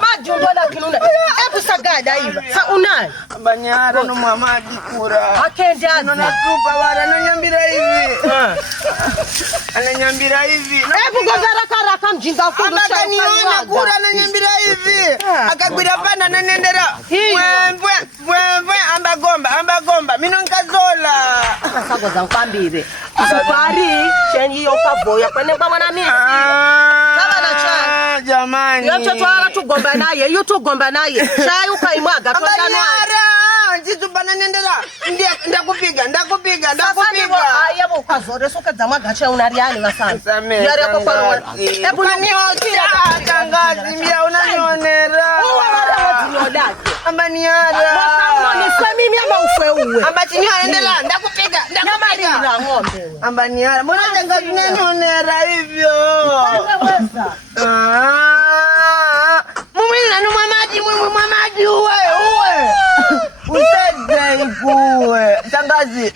Majumbo la kinuna. Hebu sagada hivi. Sa unai. Banyara no Muhammadi kura. Akenda natupa wala ananyambira hivi. Ananyambira hivi. Hebu gozara karaka mjinga kudu cha. Akaniona kura ananyambira hivi. Akagwira pana nanendera. Mwe ambagomba. Mino nkazola. Sagoza nkwambire. Sipari cheni yokavoya kwene kwa mwana mimi. Jamani. Yote twala tugomba naye, yutugomba naye. Shayi ukaimwaga twandana. Njitubana nendera. Ndakupiga. Ayebo ukazore soka zamwaga cha unariani wasana. Yari yako kwa. Hebu niotira tangazi mbia unanionera. Ambaniara. Ni mimi ama ufeue. Ambachini aendelea ndakupiga. Nyamari ng'ombe. Ambaniara. Mbona tangazi unanionera hivyo? Mumina no Muhammadi uwe. Usende ikuwe. Tangazi